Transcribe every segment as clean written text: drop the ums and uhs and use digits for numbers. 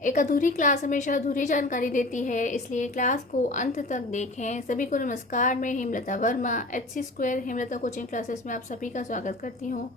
एक अधूरी क्लास हमेशा अधूरी जानकारी देती है, इसलिए क्लास को अंत तक देखें। सभी को नमस्कार। मैं Hemlata Verma HC² Hemlata coaching classes में आप सभी का स्वागत करती हूँ।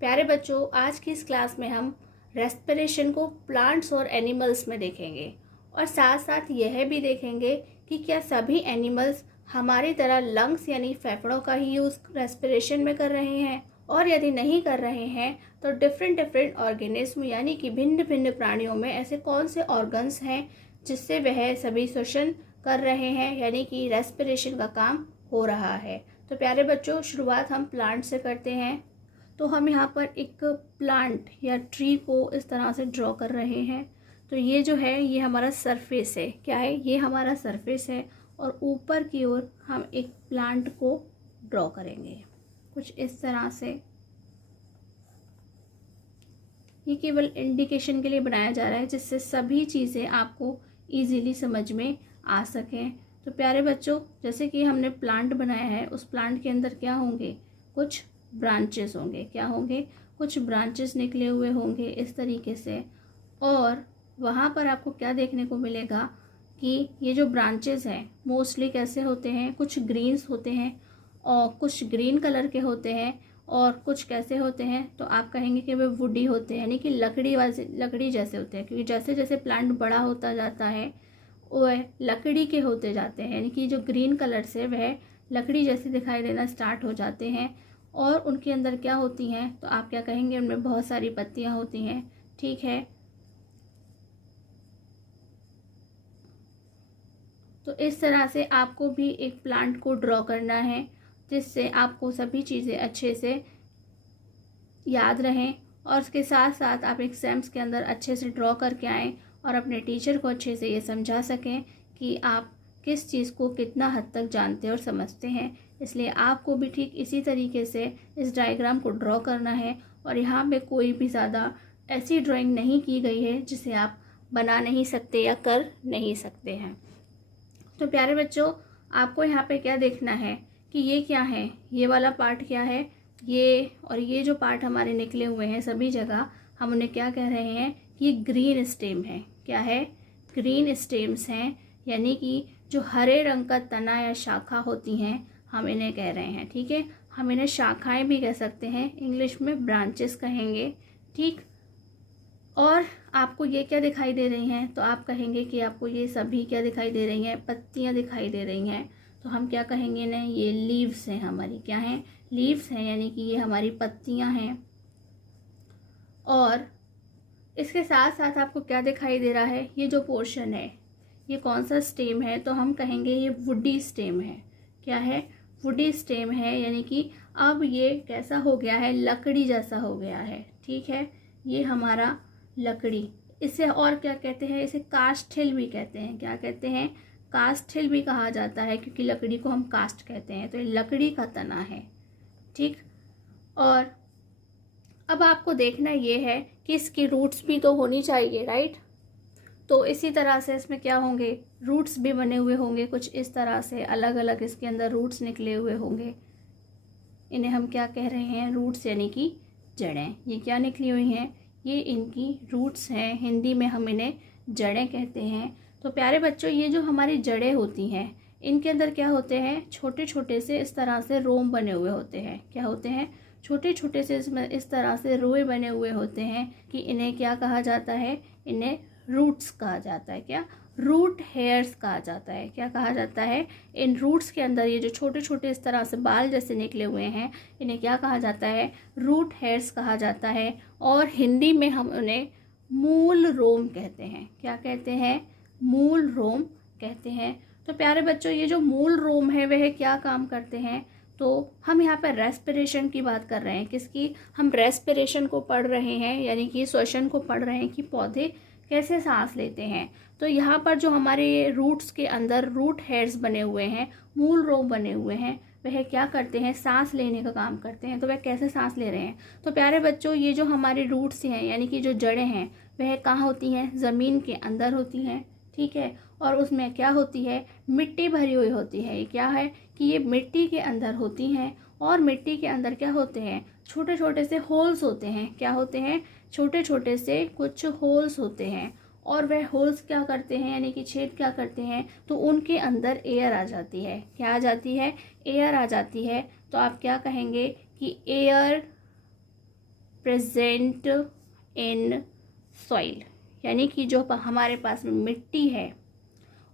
प्यारे बच्चों, आज की इस क्लास में हम रेस्पिरेशन को प्लांट्स और एनिमल्स में देखेंगे और साथ साथ यह भी देखेंगे कि क्या सभी एनिमल्स हमारी तरह लंग्स यानी फेफड़ों का ही यूज़ रेस्पिरेशन में कर रहे हैं, और यदि नहीं कर रहे हैं तो डिफरेंट ऑर्गेनिज्म यानी कि भिन्न भिन्न प्राणियों में ऐसे कौन से ऑर्गन्स हैं जिससे वह सभी श्वसन कर रहे हैं, यानी कि रेस्पिरेशन का काम हो रहा है। तो प्यारे बच्चों, शुरुआत हम प्लांट से करते हैं। तो हम यहाँ पर एक प्लांट या ट्री को इस तरह से ड्रॉ कर रहे हैं। तो ये जो है ये हमारा सरफेस है। क्या है? ये हमारा सरफेस है और ऊपर की ओर हम एक प्लांट को ड्रॉ करेंगे कुछ इस तरह से। ये केवल इंडिकेशन के लिए बनाया जा रहा है जिससे सभी चीज़ें आपको इजीली समझ में आ सकें। तो प्यारे बच्चों, जैसे कि हमने प्लांट बनाया है, उस प्लांट के अंदर क्या होंगे? कुछ ब्रांचेस होंगे। क्या होंगे? कुछ ब्रांचेस निकले हुए होंगे इस तरीके से। और वहाँ पर आपको क्या देखने को मिलेगा कि ये जो ब्रांचेस हैं मोस्टली कैसे होते हैं? कुछ ग्रीन्स होते हैं और कुछ ग्रीन कलर के होते हैं, और कुछ कैसे होते हैं? तो आप कहेंगे कि वे वुडी होते हैं, यानी कि लकड़ी जैसे होते हैं, क्योंकि जैसे जैसे प्लांट बड़ा होता जाता है वह लकड़ी के होते जाते हैं, यानी कि जो ग्रीन कलर से वह लकड़ी जैसे दिखाई देना स्टार्ट हो जाते हैं। और उनके अंदर क्या होती हैं? तो आप क्या कहेंगे? उनमें बहुत सारी पत्तियां होती हैं। ठीक है, तो इस तरह से आपको भी एक प्लांट को ड्रॉ करना है जिससे आपको सभी चीज़ें अच्छे से याद रहें, और उसके साथ साथ आप एग्जाम्स के अंदर अच्छे से ड्रॉ करके आएँ और अपने टीचर को अच्छे से ये समझा सकें कि आप किस चीज़ को कितना हद तक जानते और समझते हैं। इसलिए आपको भी ठीक इसी तरीके से इस डायग्राम को ड्रॉ करना है, और यहाँ पे कोई भी ज़्यादा ऐसी ड्राइंग नहीं की गई है जिसे आप बना नहीं सकते या कर नहीं सकते हैं। तो प्यारे बच्चों, आपको यहाँ पे क्या देखना है कि ये क्या है? ये वाला पार्ट क्या है? ये और ये जो पार्ट हमारे निकले हुए हैं सभी जगह, हम उन्हें क्या कह रहे हैं? ये ग्रीन स्टेम है। क्या है? ग्रीन स्टेम्स हैं, यानी कि जो हरे रंग का तना या शाखा होती हैं हम इन्हें कह रहे हैं। ठीक है, हम इन्हें शाखाएं भी कह सकते हैं, इंग्लिश में ब्रांचेस कहेंगे। ठीक, और आपको ये क्या दिखाई दे रही हैं? तो आप कहेंगे कि आपको ये सभी क्या दिखाई दे रही हैं? पत्तियां दिखाई दे रही हैं। तो हम क्या कहेंगे ना? ये लीव्स हैं हमारी। क्या हैं? लीव्स हैं, यानी कि ये हमारी पत्तियां हैं। और इसके साथ साथ आपको क्या दिखाई दे रहा है? ये जो पोर्शन है ये कौन सा स्टेम है? तो हम कहेंगे ये वुडी स्टेम है। क्या है? वुडी स्टेम है, यानी कि अब ये कैसा हो गया है? लकड़ी जैसा हो गया है। ठीक है, ये हमारा लकड़ी। इसे और क्या कहते हैं? इसे कास्ट हिल भी कहते हैं। क्या कहते हैं? कास्ट हिल भी कहा जाता है, क्योंकि लकड़ी को हम कास्ट कहते हैं। तो ये लकड़ी का तना है। ठीक, और अब आपको देखना ये है कि इसकी रूट्स भी तो होनी चाहिए, राइट? तो इसी तरह से इसमें क्या होंगे? रूट्स भी बने हुए होंगे कुछ इस तरह से, अलग अलग इसके अंदर रूट्स निकले हुए होंगे। इन्हें हम क्या कह रहे हैं? रूट्स, यानी कि जड़ें। ये क्या निकली हुई हैं? ये इनकी रूट्स हैं। हिंदी में हम इन्हें जड़ें कहते हैं। तो प्यारे बच्चों, ये जो हमारी जड़ें होती हैं इनके अंदर क्या होते हैं? छोटे छोटे से इस तरह से रोम बने हुए होते हैं। क्या होते हैं? छोटे छोटे से इसमें इस तरह से रोए बने हुए होते हैं कि इन्हें क्या कहा जाता है? इन्हें रूट्स कहा जाता है। क्या? रूट हेयर्स कहा जाता है। क्या कहा जाता है? इन रूट्स के अंदर ये जो छोटे छोटे इस तरह से बाल जैसे निकले हुए हैं इन्हें क्या कहा जाता है? रूट हेयर्स कहा जाता है। और हिंदी में हम उन्हें मूल रोम कहते हैं। क्या कहते हैं? मूल रोम कहते हैं। तो प्यारे बच्चों, ये जो मूल रोम है वह क्या काम करते हैं? तो हम यहाँ पर रेस्पिरेशन की बात कर रहे हैं। किसकी? हम रेस्पिरेशन को पढ़ रहे हैं, यानी कि श्वसन को पढ़ रहे हैं कि पौधे कैसे सांस लेते हैं। तो यहाँ पर जो हमारे रूट्स के अंदर रूट हेयर्स बने हुए हैं, मूल रोम बने हुए हैं, वह क्या करते हैं? सांस लेने का काम करते हैं। तो वह कैसे सांस ले रहे हैं? तो प्यारे बच्चों, ये जो हमारे रूट्स हैं यानी कि जो जड़ें हैं वह कहाँ होती हैं? ज़मीन के अंदर होती हैं। ठीक है, और उसमें क्या होती है? मिट्टी भरी हुई होती है। ये क्या है कि ये मिट्टी के अंदर होती हैं, और मिट्टी के अंदर क्या होते हैं? छोटे छोटे से होल्स होते हैं। क्या होते हैं? छोटे छोटे से कुछ होल्स होते हैं, और वह होल्स क्या करते हैं यानी कि छेद क्या करते हैं, तो उनके अंदर एयर आ जाती है। क्या आ जाती है? एयर आ जाती है। तो आप क्या कहेंगे कि एयर प्रेजेंट इन सॉइल, यानी कि जो हमारे पास में मिट्टी है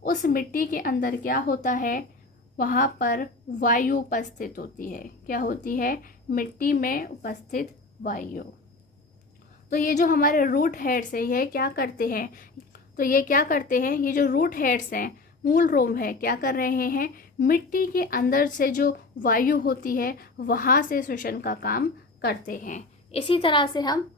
उस मिट्टी के अंदर क्या होता है, वहाँ पर वायु उपस्थित होती है। क्या होती है? मिट्टी में उपस्थित वायु। तो ये जो हमारे रूट हेड्स है ये क्या करते हैं, तो ये क्या करते हैं, ये जो रूट हेड्स हैं, मूल रोम है, क्या कर रहे हैं, मिट्टी के अंदर से जो वायु होती है वहाँ से श्वसन का काम करते हैं। इसी तरह से हम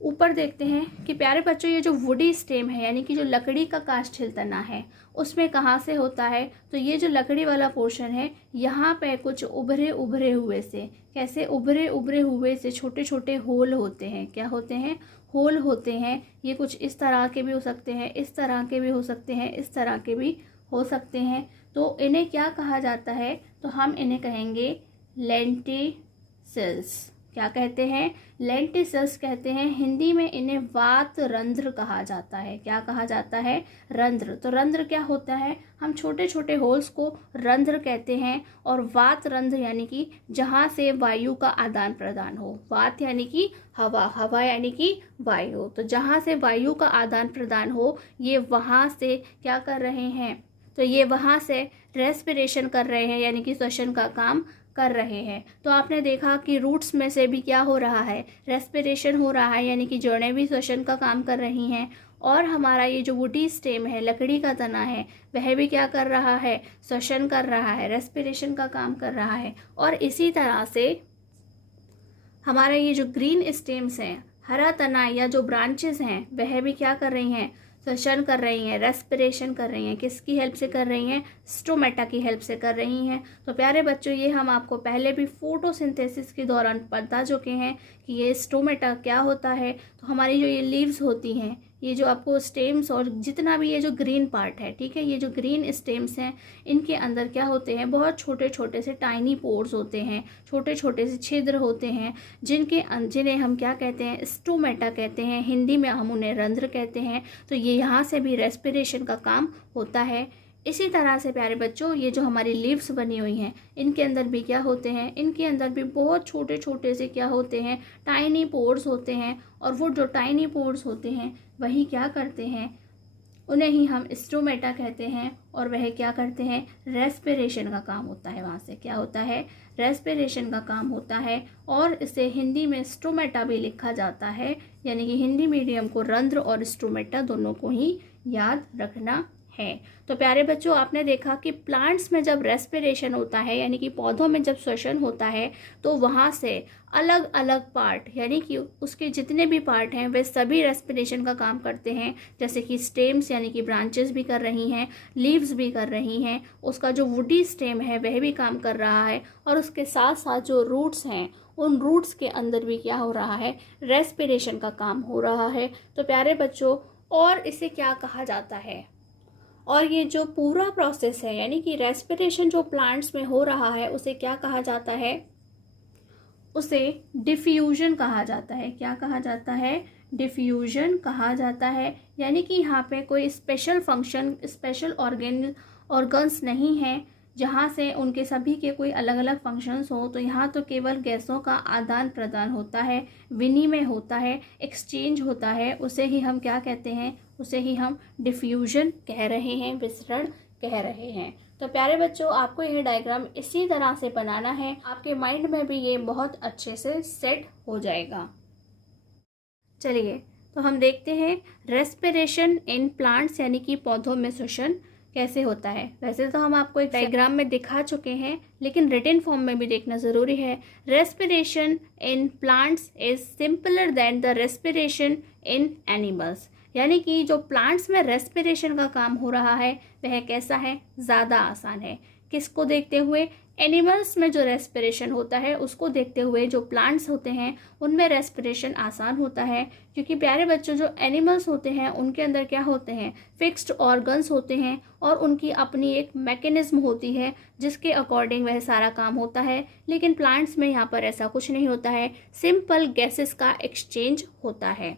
ऊपर देखते हैं कि प्यारे बच्चों ये जो वुडी स्टेम है यानी कि जो लकड़ी का काष्ठिल तना है उसमें कहाँ से होता है, तो ये जो लकड़ी वाला पोर्शन है यहाँ पे कुछ उभरे उभरे हुए से, कैसे उभरे उभरे हुए से छोटे छोटे होल होते हैं। क्या होते हैं? होल होते हैं। ये कुछ इस तरह के भी हो सकते हैं, इस तरह के भी हो सकते हैं, इस तरह के भी हो सकते हैं। तो इन्हें क्या कहा जाता है, तो हम इन्हें कहेंगे लेंटिसिल्स। क्या कहते हैं? लेंटिसिल्स कहते हैं। हिंदी में इन्हें वात रंध्र कहा जाता है। क्या कहा जाता है? रंध्र। तो रंध्र क्या होता है, हम छोटे छोटे होल्स को रंध्र कहते हैं। और वात रंध्र यानी कि जहाँ से वायु का आदान प्रदान हो। वात यानी कि हवा, हवा यानी कि वायु। तो जहाँ से वायु का आदान प्रदान हो ये वहाँ से क्या कर रहे हैं, तो ये वहाँ से रेस्पिरेशन कर रहे हैं यानी कि श्वसन का काम कर रहे हैं। तो आपने देखा कि रूट्स में से भी क्या हो रहा है, रेस्पिरेशन हो रहा है, यानी कि जड़ें भी श्वसन का काम कर रही हैं। और हमारा ये जो वुडी स्टेम है, लकड़ी का तना है, वह भी क्या कर रहा है, श्वसन कर रहा है, रेस्पिरेशन का काम कर रहा है। और इसी तरह से हमारा ये जो ग्रीन स्टेम्स हैं, हरा तना या जो ब्रांचेस हैं, वह भी क्या कर रही हैं, श्वसन कर रही हैं, रेस्पिरेशन कर रही हैं। किसकी हेल्प से कर रही हैं? स्टोमेटा की हेल्प से कर रही हैं। तो प्यारे बच्चों ये हम आपको पहले भी फोटोसिंथेसिस के दौरान बता चुके हैं कि ये स्टोमेटा क्या होता है। तो हमारी जो ये लीव्स होती हैं, ये जो आपको स्टेम्स और जितना भी ये जो ग्रीन पार्ट है, ठीक है, ये जो ग्रीन स्टेम्स हैं इनके अंदर क्या होते हैं, बहुत छोटे छोटे से टाइनी पोर्स होते हैं, छोटे छोटे से छिद्र होते हैं जिन्हें हम क्या कहते हैं, स्टोमेटा कहते हैं। हिंदी में हम उन्हें रंध्र कहते हैं। तो ये यहाँ से भी रेस्पिरेशन का काम होता है। इसी तरह से प्यारे बच्चों ये जो हमारी लीव्स बनी हुई हैं इनके अंदर भी क्या होते हैं, इनके अंदर भी बहुत छोटे छोटे से क्या होते हैं, टाइनी पोर्स होते हैं। और वो जो टाइनी पोर्स होते हैं वही क्या करते हैं, उन्हें ही हम स्टोमेटा कहते हैं। और वह क्या करते हैं, रेस्पिरेशन का काम होता है। वहाँ से क्या होता है, रेस्पिरेशन का काम होता है। और इसे हिंदी में स्टोमेटा भी लिखा जाता है, यानी कि हिंदी मीडियम को रंध्र और स्टोमेटा दोनों को ही याद रखना है। तो प्यारे बच्चों आपने देखा कि प्लांट्स में जब रेस्पिरेशन होता है यानी कि पौधों में जब श्वसन होता है तो वहाँ से अलग अलग पार्ट यानी कि उसके जितने भी पार्ट हैं वे सभी रेस्पिरेशन का काम करते हैं। जैसे कि स्टेम्स यानी कि ब्रांचेस भी कर रही हैं, लीव्स भी कर रही हैं, उसका जो वुडी स्टेम है वह भी काम कर रहा है। और उसके साथ साथ जो रूट्स हैं उन रूट्स के अंदर भी क्या हो रहा है, रेस्पिरेशन का काम हो रहा है। तो प्यारे बच्चों और इसे क्या कहा जाता है, और ये जो पूरा प्रोसेस है यानी कि रेस्पिरेशन जो प्लांट्स में हो रहा है उसे क्या कहा जाता है, उसे डिफ्यूजन कहा जाता है। क्या कहा जाता है, डिफ्यूजन कहा जाता है। यानी कि यहाँ पे कोई स्पेशल फंक्शन, स्पेशल ऑर्गन्स नहीं है जहाँ से उनके सभी के कोई अलग अलग फंक्शंस हो। तो यहाँ तो केवल गैसों का आदान प्रदान होता है, विनिमय होता है, एक्सचेंज होता है। उसे ही हम क्या कहते हैं, उसे ही हम डिफ्यूजन कह रहे हैं, विसरण कह रहे हैं। तो प्यारे बच्चों आपको यह डायग्राम इसी तरह से बनाना है, आपके माइंड में भी ये बहुत अच्छे से सेट हो जाएगा। चलिए तो हम देखते हैं रेस्पिरेशन इन प्लांट्स यानी कि पौधों में श्वसन कैसे होता है। वैसे तो हम आपको एक डायग्राम में दिखा चुके हैं लेकिन रिटन फॉर्म में भी देखना ज़रूरी है। Respiration in plants is simpler than the respiration in animals. यानी कि जो प्लांट्स में रेस्पिरेशन का काम हो रहा है वह कैसा है, ज़्यादा आसान है। किसको देखते हुए, एनिमल्स में जो रेस्पिरेशन होता है उसको देखते हुए जो प्लांट्स होते हैं उनमें रेस्पिरेशन आसान होता है। क्योंकि प्यारे बच्चों जो एनिमल्स होते हैं उनके अंदर क्या होते हैं, फिक्स्ड ऑर्गन्स होते हैं और उनकी अपनी एक मैकेनिज्म होती है जिसके अकॉर्डिंग वह सारा काम होता है। लेकिन प्लांट्स में यहाँ पर ऐसा कुछ नहीं होता है, सिंपल गैसेस का एक्सचेंज होता है।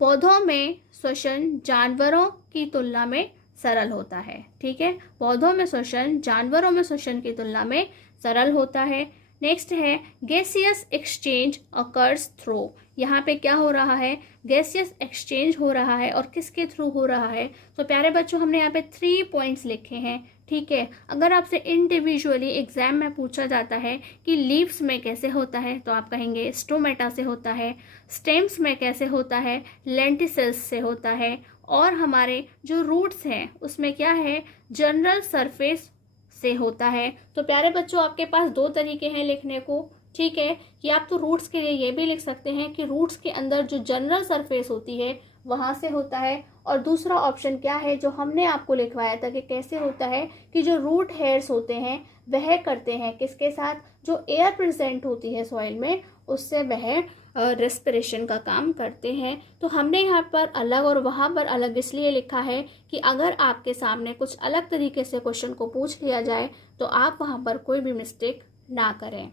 पौधों में श्वसन जानवरों की तुलना में सरल होता है। ठीक है, पौधों में श्वसन जानवरों में श्वसन की तुलना में सरल होता है। नेक्स्ट है गैसियस एक्सचेंज अकर्स थ्रू। यहाँ पे क्या हो रहा है, गैसियस एक्सचेंज हो रहा है और किसके थ्रू हो रहा है। तो प्यारे बच्चों हमने यहाँ पे 3 पॉइंट्स लिखे हैं। ठीक है, अगर आपसे इंडिविजुअली एग्जाम में पूछा जाता है कि लीव्स में कैसे होता है तो आप कहेंगे स्टोमेटा से होता है, स्टेम्स में कैसे होता है, लेंटिसेल्स से होता है, और हमारे जो रूट्स हैं उसमें क्या है, जनरल सरफेस से होता है। तो प्यारे बच्चों आपके पास 2 तरीके हैं लिखने को। ठीक है, कि आप तो रूट्स के लिए ये भी लिख सकते हैं कि रूट्स के अंदर जो जनरल सरफेस होती है वहाँ से होता है, और दूसरा ऑप्शन क्या है जो हमने आपको लिखवाया था कि कैसे होता है, कि जो रूट हेयर्स होते हैं वह करते हैं किसके साथ, जो एयर प्रेजेंट होती है सॉइल में उससे वह रेस्पिरेशन का काम करते हैं। तो हमने यहाँ पर अलग और वहाँ पर अलग इसलिए लिखा है कि अगर आपके सामने कुछ अलग तरीके से क्वेश्चन को पूछ लिया जाए तो आप वहाँ पर कोई भी मिस्टेक ना करें।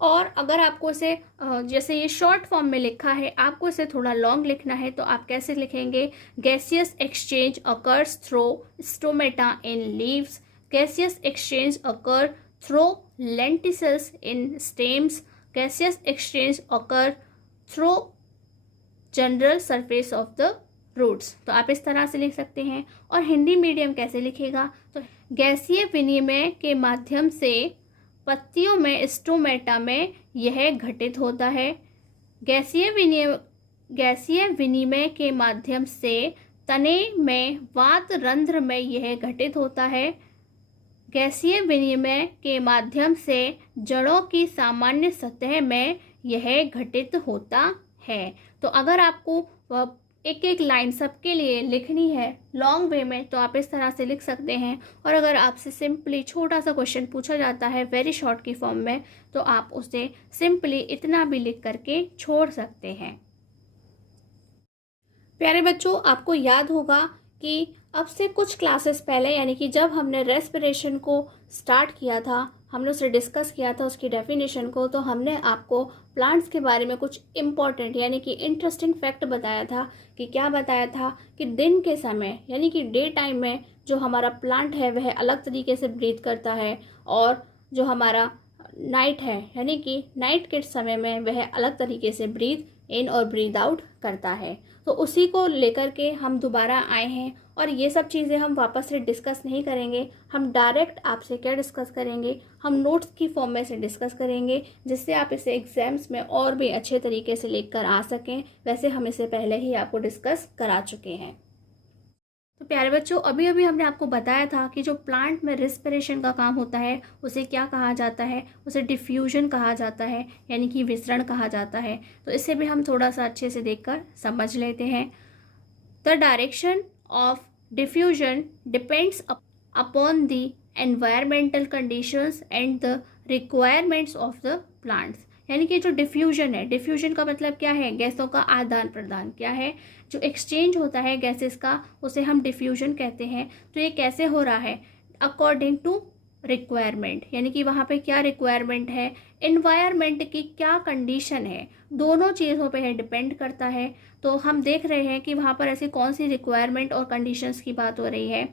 और अगर आपको इसे जैसे ये शॉर्ट फॉर्म में लिखा है, आपको इसे थोड़ा लॉन्ग लिखना है तो आप कैसे लिखेंगे, gaseous exchange occurs through stomata in leaves, gaseous exchange occur through lenticels in stems, gaseous exchange occur through general surface of the roots। तो आप इस तरह से लिख सकते हैं। और हिंदी मीडियम कैसे लिखेगा, तो गैसीय विनिमय के माध्यम से पत्तियों में स्टोमेटा में यह घटित होता है। गैसीय विनिमय के माध्यम से तने में वात रंध्र में यह घटित होता है। गैसीय विनिमय के माध्यम से जड़ों की सामान्य सतह में यह घटित होता है। तो अगर आपको एक एक लाइन सबके लिए लिखनी है लॉन्ग वे में तो आप इस तरह से लिख सकते हैं, और अगर आपसे सिंपली छोटा सा क्वेश्चन पूछा जाता है वेरी शॉर्ट की फॉर्म में तो आप उसे सिंपली इतना भी लिख करके छोड़ सकते हैं। प्यारे बच्चों आपको याद होगा कि अब से कुछ क्लासेस पहले यानी कि जब हमने रेस्पिरेशन को स्टार्ट किया था, हमने उसे डिस्कस किया था उसकी डेफिनेशन को, तो हमने आपको प्लांट्स के बारे में कुछ इम्पॉर्टेंट यानी कि इंटरेस्टिंग फैक्ट बताया था। कि क्या बताया था कि दिन के समय यानी कि डे टाइम में जो हमारा प्लांट है वह अलग तरीके से ब्रीथ करता है, और जो हमारा नाइट है यानी कि नाइट के समय में वह अलग तरीके से ब्रीथ इन और ब्रीथ आउट करता है। तो उसी को लेकर के हम दोबारा आए हैं, और ये सब चीज़ें हम वापस से डिस्कस नहीं करेंगे। हम डायरेक्ट आपसे क्या डिस्कस करेंगे, हम नोट्स की फॉर्म में से डिस्कस करेंगे, जिससे आप इसे एग्जाम्स में और भी अच्छे तरीके से लेकर आ सकें। वैसे हम इसे पहले ही आपको डिस्कस करा चुके हैं। तो प्यारे बच्चों अभी अभी हमने आपको बताया था कि जो प्लांट में रेस्पिरेशन का काम होता है उसे क्या कहा जाता है, उसे डिफ्यूजन कहा जाता है यानी कि विसरण कहा जाता है। तो इसे भी हम थोड़ा सा अच्छे से देखकर समझ लेते हैं। The direction of diffusion depends upon the environmental conditions and the requirements of the plants. यानी कि जो डिफ्यूजन है, डिफ्यूजन का मतलब क्या है, गैसों का आदान प्रदान। क्या है, जो एक्सचेंज होता है गैसेस का उसे हम डिफ्यूजन कहते हैं। तो ये कैसे हो रहा है, अकॉर्डिंग टू रिक्वायरमेंट, यानी कि वहाँ पे क्या रिक्वायरमेंट है, इन्वायरमेंट की क्या कंडीशन है, दोनों चीज़ों पे है डिपेंड करता है। तो हम देख रहे हैं कि वहाँ पर ऐसी कौन सी रिक्वायरमेंट और कंडीशंस की बात हो रही है।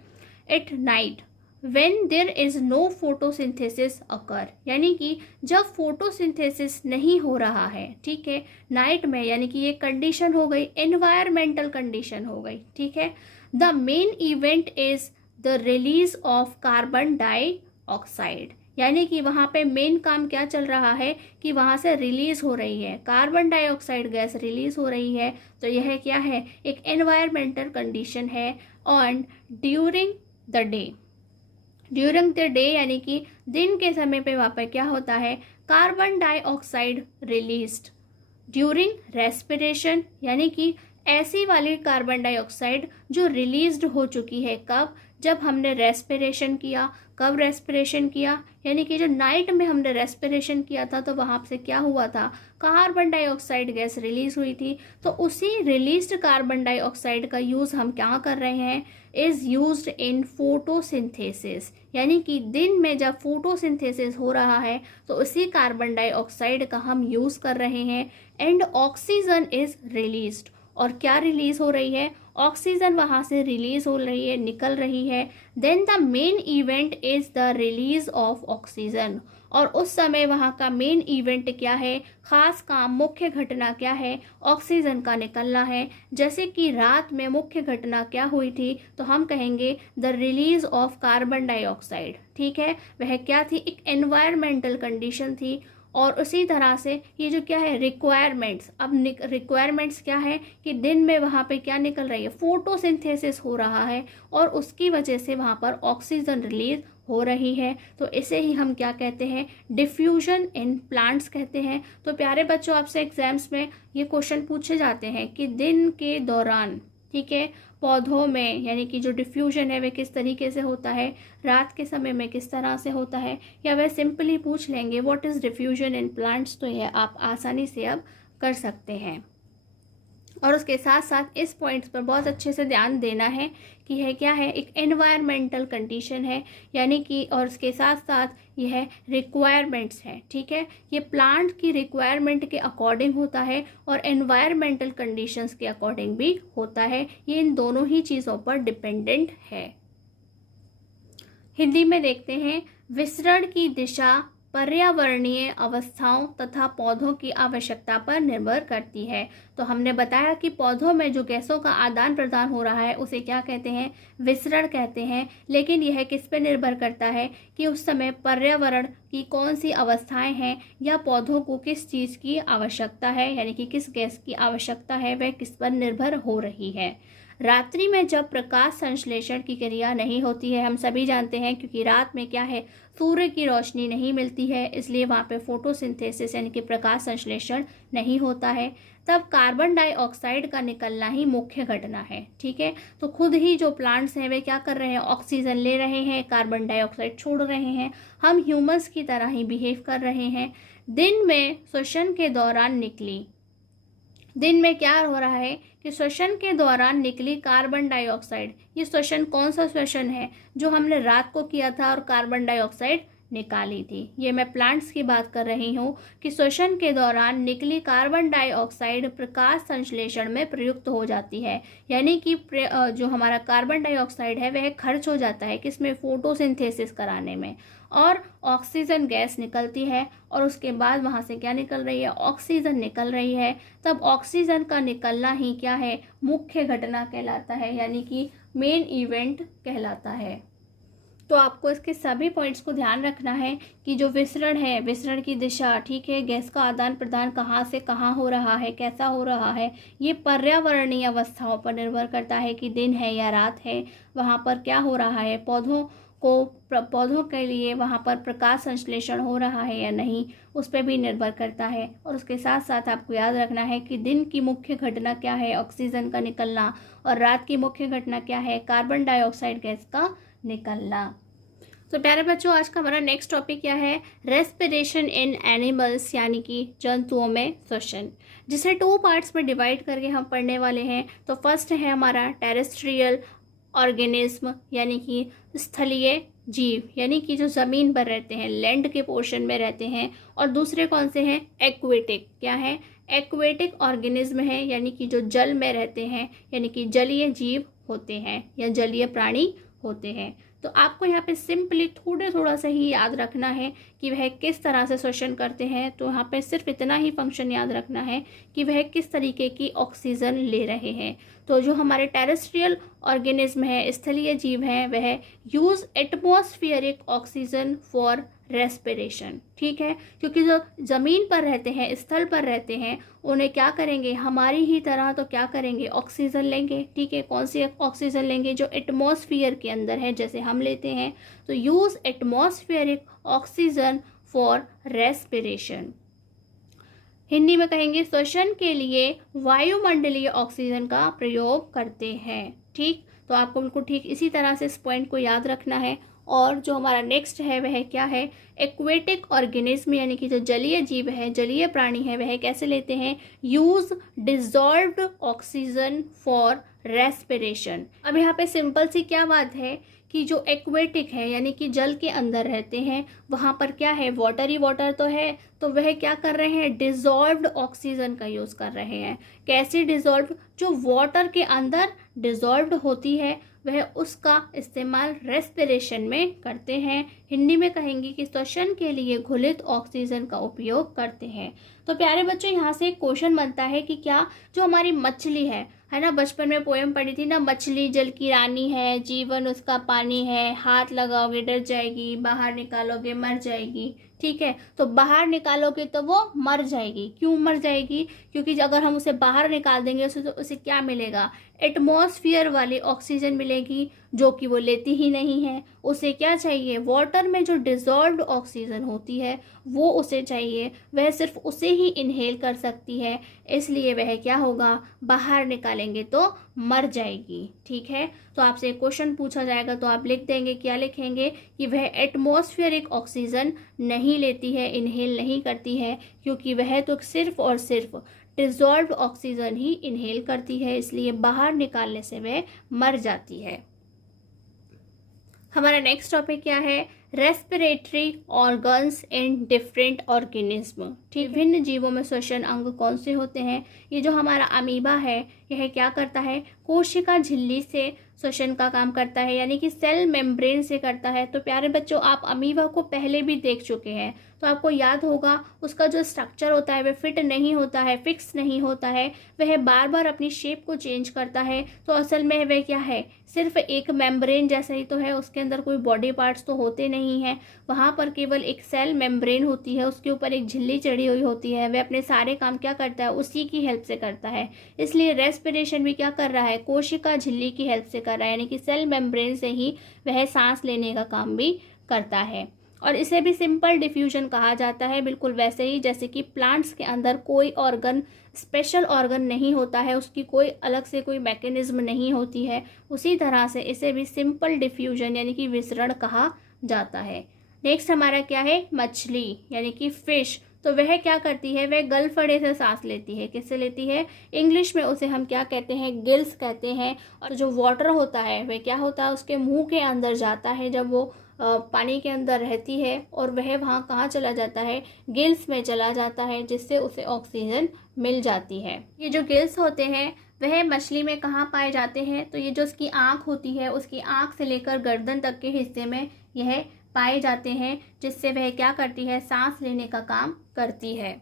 At night when there is no photosynthesis occur, यानी कि जब फोटोसिंथेसिस नहीं हो रहा है, ठीक है, नाइट में, यानी कि ये कंडीशन हो गई, एनवायरमेंटल कंडीशन हो गई, ठीक है। The main event is the release of carbon dioxide, यानी कि वहाँ पे मेन काम क्या चल रहा है कि वहाँ से रिलीज हो रही है कार्बन डाइऑक्साइड गैस रिलीज हो रही है। तो यह क्या है, एक एनवायरमेंटल कंडीशन है। एंड ड्यूरिंग द डे यानी कि दिन के समय पे वहाँ पे क्या होता है, carbon dioxide released during respiration, यानी कि ऐसी वाली कार्बन डाइऑक्साइड जो रिलीज्ड हो चुकी है, कब, जब हमने रेस्पिरेशन किया। कब रेस्पिरेशन किया, यानी कि जो नाइट में हमने रेस्पिरेशन किया था तो वहाँ से क्या हुआ था, कार्बन डाइऑक्साइड गैस रिलीज हुई थी। तो उसी रिलीज्ड कार्बन डाइऑक्साइड का यूज़ हम क्या कर रहे हैं, इज़ यूज्ड इन फोटोसिंथेसिस, यानी कि दिन में जब फोटोसिंथेसिस हो रहा है तो उसी कार्बन डाइऑक्साइड का हम यूज़ कर रहे हैं। एंड ऑक्सीजन इज रिलीज्ड, और क्या रिलीज हो रही है, ऑक्सीजन वहाँ से रिलीज हो रही है, निकल रही है। Then the main event is the release of oxygen, और उस समय वहाँ का मेन इवेंट क्या है, खास काम, मुख्य घटना क्या है, ऑक्सीजन का निकलना है। जैसे कि रात में मुख्य घटना क्या हुई थी, तो हम कहेंगे the release of carbon dioxide. ठीक है, वह क्या थी, एक एनवायरमेंटल कंडीशन थी। और उसी तरह से ये जो क्या है रिक्वायरमेंट्स, अब रिक्वायरमेंट्स क्या है कि दिन में वहाँ पे क्या निकल रही है, फोटोसिंथेसिस हो रहा है और उसकी वजह से वहाँ पर ऑक्सीजन रिलीज हो रही है। तो इसे ही हम क्या कहते हैं, डिफ्यूजन इन प्लांट्स कहते हैं। तो प्यारे बच्चों, आपसे एग्जाम्स में ये क्वेश्चन पूछे जाते हैं कि दिन के दौरान, ठीक है, पौधों में यानी कि जो डिफ्यूजन है वह किस तरीके से होता है, रात के समय में किस तरह से होता है, या वह सिंपली पूछ लेंगे what is diffusion in plants, तो यह आप आसानी से अब कर सकते हैं। और उसके साथ साथ इस पॉइंट्स पर बहुत अच्छे से ध्यान देना है कि यह क्या है, एक एनवायरमेंटल कंडीशन है, यानी कि, और उसके साथ साथ यह रिक्वायरमेंट्स है। ठीक है, ये प्लांट की रिक्वायरमेंट के अकॉर्डिंग होता है और एनवायरमेंटल कंडीशंस के अकॉर्डिंग भी होता है। ये इन दोनों ही चीज़ों पर डिपेंडेंट है। हिंदी में देखते हैं, विसरण की दिशा पर्यावरणीय अवस्थाओं तथा पौधों की आवश्यकता पर निर्भर करती है। तो हमने बताया कि पौधों में जो गैसों का आदान प्रदान हो रहा है उसे क्या कहते हैं, विसरण कहते हैं। लेकिन यह किस पर निर्भर करता है कि उस समय पर्यावरण की कौन सी अवस्थाएं हैं या पौधों को किस चीज़ की आवश्यकता है, यानी कि किस गैस की आवश्यकता है, वह किस पर निर्भर हो रही है। रात्रि में जब प्रकाश संश्लेषण की क्रिया नहीं होती है, हम सभी जानते हैं, क्योंकि रात में क्या है, सूर्य की रोशनी नहीं मिलती है, इसलिए वहाँ पे फोटोसिंथेसिस यानी कि प्रकाश संश्लेषण नहीं होता है, तब कार्बन डाइऑक्साइड का निकलना ही मुख्य घटना है। ठीक है, तो खुद ही जो प्लांट्स हैं वे क्या कर रहे हैं, ऑक्सीजन ले रहे हैं, कार्बन डाइऑक्साइड छोड़ रहे हैं। हम ह्यूमंस की तरह ही बिहेव कर रहे हैं। दिन में श्वसन के दौरान निकली, दिन में क्या हो रहा है कि श्वसन के दौरान निकली कार्बन डाइऑक्साइड, ये श्वसन कौन सा श्वसन है, जो हमने रात को किया था और कार्बन डाइऑक्साइड निकाली थी। ये मैं प्लांट्स की बात कर रही हूँ कि श्वसन के दौरान निकली कार्बन डाइऑक्साइड प्रकाश संश्लेषण में प्रयुक्त हो जाती है, यानी कि जो हमारा कार्बन डाइऑक्साइड है वह खर्च हो जाता है किसमें, फोटोसिंथेसिस कराने में, और ऑक्सीजन गैस निकलती है और उसके बाद वहाँ से क्या निकल रही है, ऑक्सीजन निकल रही है। तब ऑक्सीजन का निकलना ही क्या है, मुख्य घटना कहलाता है, यानी कि मेन इवेंट कहलाता है। तो आपको इसके सभी पॉइंट्स को ध्यान रखना है कि जो विसरण है, विसरण की दिशा, ठीक है, गैस का आदान प्रदान कहाँ से कहाँ हो रहा है, कैसा हो रहा है, ये पर्यावरणीय अवस्थाओं पर निर्भर करता है कि दिन है या रात है, वहाँ पर क्या हो रहा है, पौधों के लिए वहाँ पर प्रकाश संश्लेषण हो रहा है या नहीं, उस पर भी निर्भर करता है। और उसके साथ साथ आपको याद रखना है कि दिन की मुख्य घटना क्या है, ऑक्सीजन का निकलना, और रात की मुख्य घटना क्या है, कार्बन डाइऑक्साइड गैस का निकलना। तो प्यारे बच्चों, आज का हमारा नेक्स्ट टॉपिक क्या है, रेस्पिरेशन इन एनिमल्स, यानी कि जंतुओं में श्वसन, जिसे 2 पार्ट्स में डिवाइड करके हम पढ़ने वाले हैं। तो फर्स्ट है हमारा टेरेस्ट्रियल ऑर्गेनिज्म, यानी कि स्थलीय जीव, यानी कि जो ज़मीन पर रहते हैं, लैंड के पोर्शन में रहते हैं। और दूसरे कौन से हैं, एक्वेटिक, क्या है, एक्वेटिक ऑर्गेनिज्म है, यानी कि जो जल में रहते हैं, यानी कि जलीय जीव होते हैं या जलीय प्राणी होते हैं। तो आपको यहाँ पे सिंपली थोड़ा सा ही याद रखना है कि वह किस तरह से श्वसन करते हैं। तो यहाँ पे सिर्फ इतना ही फंक्शन याद रखना है कि वह किस तरीके की ऑक्सीजन ले रहे हैं। तो जो हमारे टेरेस्ट्रियल ऑर्गेनिज्म है, स्थलीय जीव हैं, वह use atmospheric oxygen for respiration. ठीक है, क्योंकि जो ज़मीन पर रहते हैं, स्थल पर रहते हैं, उन्हें क्या करेंगे, हमारी ही तरह तो क्या करेंगे, ऑक्सीजन लेंगे। ठीक है, कौन सी ऑक्सीजन लेंगे, जो एटमॉस्फेयर के अंदर है, जैसे हम लेते हैं। तो use atmospheric oxygen for respiration. Hindi में कहेंगे श्वसन के लिए वायुमंडलीय ऑक्सीजन का प्रयोग करते हैं। ठीक, तो आपको बिल्कुल ठीक इसी तरह से इस पॉइंट को याद रखना है। और जो हमारा नेक्स्ट है वह क्या है, एक्वेटिक ऑर्गेनिज्म, यानी कि जो जलीय जीव है, जलीय प्राणी है, वह कैसे लेते हैं, use dissolved oxygen for respiration. अब यहाँ पे सिंपल सी क्या बात है कि जो एक्वेटिक है यानी कि जल के अंदर रहते हैं वहाँ पर क्या है, वाटर ही वाटर तो है, तो वह क्या कर रहे हैं, डिजॉल्व्ड ऑक्सीजन का यूज़ कर रहे हैं। कैसी डिजॉल्व, जो वाटर के अंदर डिजॉल्व्ड होती है वह उसका इस्तेमाल रेस्पिरेशन में करते हैं। हिंदी में कहेंगे कि श्वसन के लिए घुलित ऑक्सीजन का उपयोग करते हैं। तो प्यारे बच्चों, यहाँ से एक क्वेश्चन बनता है कि क्या जो हमारी मछली है ना, बचपन में पोएम पढ़ी थी ना, मछली जल की रानी है, जीवन उसका पानी है, हाथ लगाओगे डर जाएगी, बाहर निकालोगे मर जाएगी। ठीक है, तो बाहर निकालोगे तो वो मर जाएगी। क्यों मर जाएगी? क्योंकि अगर हम उसे बाहर निकाल देंगे तो उसे क्या मिलेगा, एटमॉस्फेयर वाली ऑक्सीजन मिलेगी, जो कि वो लेती ही नहीं है। उसे क्या चाहिए, वाटर में जो डिजॉल्व्ड ऑक्सीजन होती है वो उसे चाहिए, वह सिर्फ उसे ही इनहेल कर सकती है, इसलिए वह क्या होगा, बाहर निकालेंगे तो मर जाएगी। ठीक है, तो आपसे क्वेश्चन पूछा जाएगा तो आप लिख देंगे, क्या लिखेंगे कि वह एटमॉस्फेरिक ऑक्सीजन नहीं लेती है, इनहेल नहीं करती है, क्योंकि वह तो सिर्फ और सिर्फ डिजॉल्व्ड ऑक्सीजन ही इनहेल करती है, इसलिए बाहर निकालने से वह मर जाती है। हमारा नेक्स्ट टॉपिक क्या है, respiratory organs in different organism. ठीक, विभिन्न जीवों में श्वसन अंग कौन से होते हैं? ये जो हमारा अमीबा है यह क्या करता है, कोशिका झिल्ली से श्वसन का काम करता है, यानी कि सेल मेम्ब्रेन से करता है। तो प्यारे बच्चों, आप अमीबा को पहले भी देख चुके हैं, तो आपको याद होगा उसका जो स्ट्रक्चर होता है वह फिट नहीं होता है, फिक्स नहीं होता है, वह बार बार अपनी शेप को चेंज करता है। तो असल में वह क्या है, सिर्फ एक मेम्ब्रेन जैसा ही तो है, उसके अंदर कोई बॉडी पार्ट्स तो होते नहीं हैं, वहाँ पर केवल एक सेल मेम्ब्रेन होती है, उसके ऊपर एक झिल्ली चढ़ी हुई होती है, वह अपने सारे काम क्या करता है, उसी की हेल्प से करता है। इसलिए रेस्पिरेशन भी क्या कर रहा है, कोशिका झिल्ली की हेल्प से कर रहा है, यानी कि सेल मेम्ब्रेन से ही वह सांस लेने का काम भी करता है। और इसे भी सिंपल डिफ्यूजन कहा जाता है, बिल्कुल वैसे ही जैसे कि प्लांट्स के अंदर कोई ऑर्गन स्पेशल ऑर्गन नहीं होता है, उसकी कोई अलग से कोई मैकेनिज्म नहीं होती है, उसी तरह से इसे भी सिंपल डिफ्यूजन यानी कि विसरण कहा जाता है। नेक्स्ट हमारा क्या है, मछली यानी कि फिश। तो वह क्या करती है, वह गलफड़े से सांस लेती है। किससे लेती है, इंग्लिश में उसे हम क्या कहते हैं, गिल्स कहते हैं। और जो वाटर होता है वह क्या होता है, उसके मुंह के अंदर जाता है जब वो पानी के अंदर रहती है, और वह वहाँ कहाँ चला जाता है, गिल्स में चला जाता है, जिससे उसे ऑक्सीजन मिल जाती है। ये जो गिल्स होते हैं वह मछली में कहाँ पाए जाते हैं, तो ये जो उसकी आँख होती है, उसकी आँख से लेकर गर्दन तक के हिस्से में यह पाए जाते हैं, जिससे वह क्या करती है, सांस लेने का काम करती है।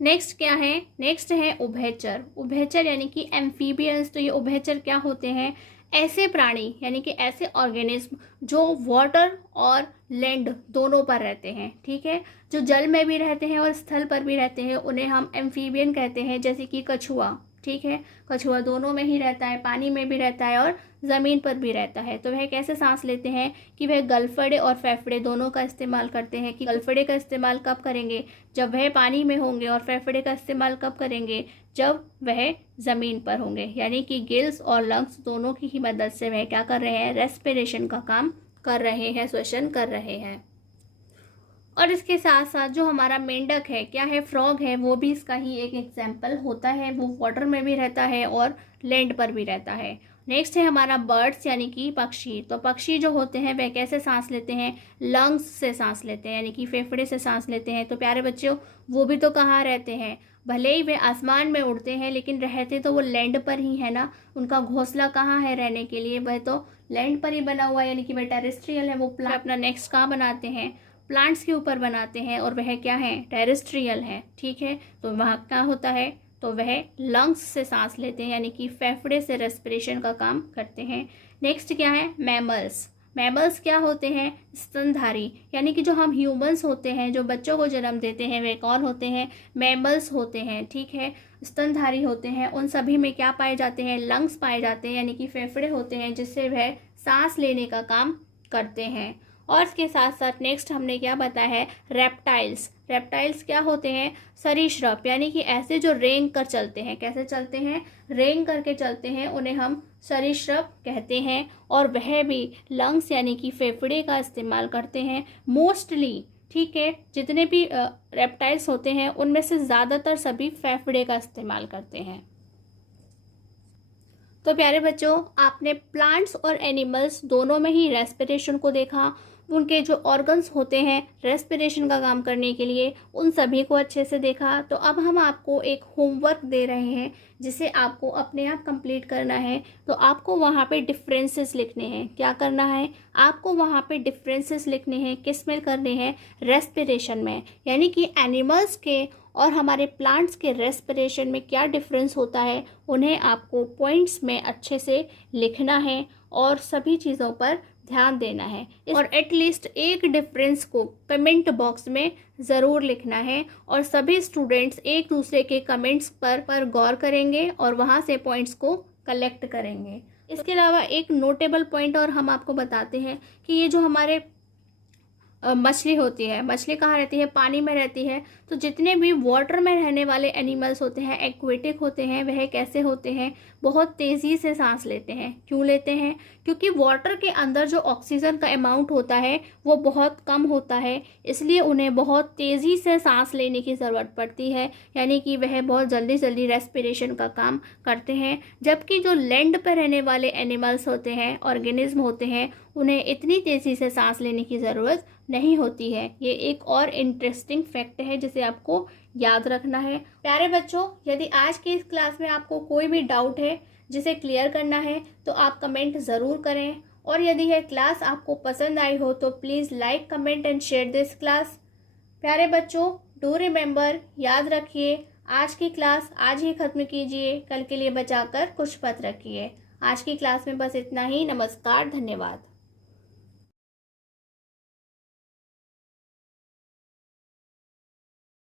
नेक्स्ट क्या है, नेक्स्ट है उभयचर। उभयचर यानी कि एम्फीबियंस। तो ये उभयचर क्या होते हैं, ऐसे प्राणी यानी कि ऐसे ऑर्गेनिज्म जो वाटर और लैंड दोनों पर रहते हैं। ठीक है, जो जल में भी रहते हैं और स्थल पर भी रहते हैं, उन्हें हम एम्फीबियन कहते हैं। जैसे कि कछुआ, ठीक है, कछुआ दोनों में ही रहता है, पानी में भी रहता है और ज़मीन पर भी रहता है। तो वह कैसे सांस लेते हैं कि वह गलफड़े और फेफड़े दोनों का इस्तेमाल करते हैं। कि गलफड़े का इस्तेमाल कब करेंगे, जब वह पानी में होंगे, और फेफड़े का इस्तेमाल कब करेंगे, जब वह ज़मीन पर होंगे। यानी कि गिल्स और लंग्स दोनों की ही मदद से वह क्या कर रहे हैं, रेस्पिरेशन का काम कर रहे हैं, श्वसन कर रहे हैं। और इसके साथ साथ जो हमारा मेंढक है, क्या है, फ्रॉग है, वो भी इसका ही एक एग्जाम्पल होता है। वो वाटर में भी रहता है और लैंड पर भी रहता है। नेक्स्ट है हमारा बर्ड्स यानी कि पक्षी। तो पक्षी जो होते हैं वह कैसे सांस लेते हैं, लंग्स से सांस लेते हैं, यानी कि फेफड़े से सांस लेते हैं। तो प्यारे बच्चों, वो भी तो कहाँ रहते हैं, भले ही वे आसमान में उड़ते हैं लेकिन रहते तो वो लैंड पर ही है ना। उनका घोंसला कहाँ है रहने के लिए, वह तो लैंड पर ही बना हुआ है, यानी कि वह टेरेस्ट्रियल है। वो प्लांट अपना नेक्स्ट कहाँ बनाते हैं, प्लांट्स के ऊपर बनाते हैं, और वह क्या है, टेरेस्ट्रियल है। ठीक है, तो वहाँ क्या होता है, तो वह लंग्स से सांस लेते हैं, यानी कि फेफड़े से रेस्पिरेशन का काम करते हैं। नेक्स्ट क्या है, मैमल्स। मैमल्स क्या होते हैं, स्तनधारी, यानी कि जो हम ह्यूमंस होते हैं, जो बच्चों को जन्म देते हैं, वे कौन होते हैं, मैमल्स होते हैं। ठीक है, स्तनधारी होते हैं। उन सभी में क्या पाए जाते हैं, लंग्स पाए जाते हैं, यानी कि फेफड़े होते हैं, जिससे वह सांस लेने का काम करते हैं। और इसके साथ साथ नेक्स्ट हमने क्या बताया है, रेप्टाइल्स। रेप्टाइल्स क्या होते हैं, सरीसृप, यानी कि ऐसे जो रेंग कर चलते हैं। कैसे चलते हैं, रेंग करके चलते हैं, उन्हें हम सरीसृप कहते हैं। और वह भी लंग्स यानी कि फेफड़े का इस्तेमाल करते हैं मोस्टली। ठीक है, जितने भी रेप्टाइल्स होते हैं उनमें से ज़्यादातर सभी फेफड़े का इस्तेमाल करते हैं। तो प्यारे बच्चों, आपने प्लांट्स और एनिमल्स दोनों में ही रेस्पिरेशन को देखा। उनके जो ऑर्गन्स होते हैं रेस्पिरेशन का काम करने के लिए, उन सभी को अच्छे से देखा। तो अब हम आपको एक होमवर्क दे रहे हैं जिसे आपको अपने आप कंप्लीट करना है। तो आपको वहाँ पे डिफरेंसेस लिखने हैं। क्या करना है? आपको वहाँ पे डिफरेंसेस लिखने हैं। किस में करने हैं? रेस्पिरेशन में। यानी कि एनिमल्स के और हमारे प्लांट्स के रेस्पिरेशन में क्या डिफरेंस होता है, उन्हें आपको पॉइंट्स में अच्छे से लिखना है और सभी चीज़ों पर ध्यान देना है। और एटलीस्ट एक डिफरेंस को कमेंट बॉक्स में ज़रूर लिखना है और सभी स्टूडेंट्स एक दूसरे के कमेंट्स पर गौर करेंगे और वहाँ से पॉइंट्स को कलेक्ट करेंगे। इसके अलावा एक नोटेबल पॉइंट और हम आपको बताते हैं कि ये जो हमारे मछली होती है, मछली कहाँ रहती है? पानी में रहती है। तो जितने भी वाटर में रहने वाले एनिमल्स होते हैं, एक्वेटिक होते हैं, वह कैसे होते हैं? बहुत तेज़ी से सांस लेते हैं। क्यों लेते हैं? क्योंकि वाटर के अंदर जो ऑक्सीजन का अमाउंट होता है वो बहुत कम होता है, इसलिए उन्हें बहुत तेज़ी से सांस लेने की ज़रूरत पड़ती है। यानी कि वह बहुत जल्दी जल्दी रेस्पिरेशन का काम करते हैं। जबकि जो लैंड पर रहने वाले एनिमल्स होते हैं, ऑर्गेनिज्म होते हैं, उन्हें इतनी तेज़ी से सांस लेने की ज़रूरत नहीं होती है। ये एक और इंटरेस्टिंग फैक्ट है जिसे आपको याद रखना है। प्यारे बच्चों, यदि आज की इस क्लास में आपको कोई भी डाउट है जिसे क्लियर करना है तो आप कमेंट ज़रूर करें। और यदि यह क्लास आपको पसंद आई हो तो please like, comment and share this class. प्यारे बच्चों, डू रिमेंबर, याद रखिए, आज की क्लास आज ही ख़त्म कीजिए, कल के लिए बचाकर कुछ मत रखिए। आज की क्लास में बस इतना ही। नमस्कार, धन्यवाद।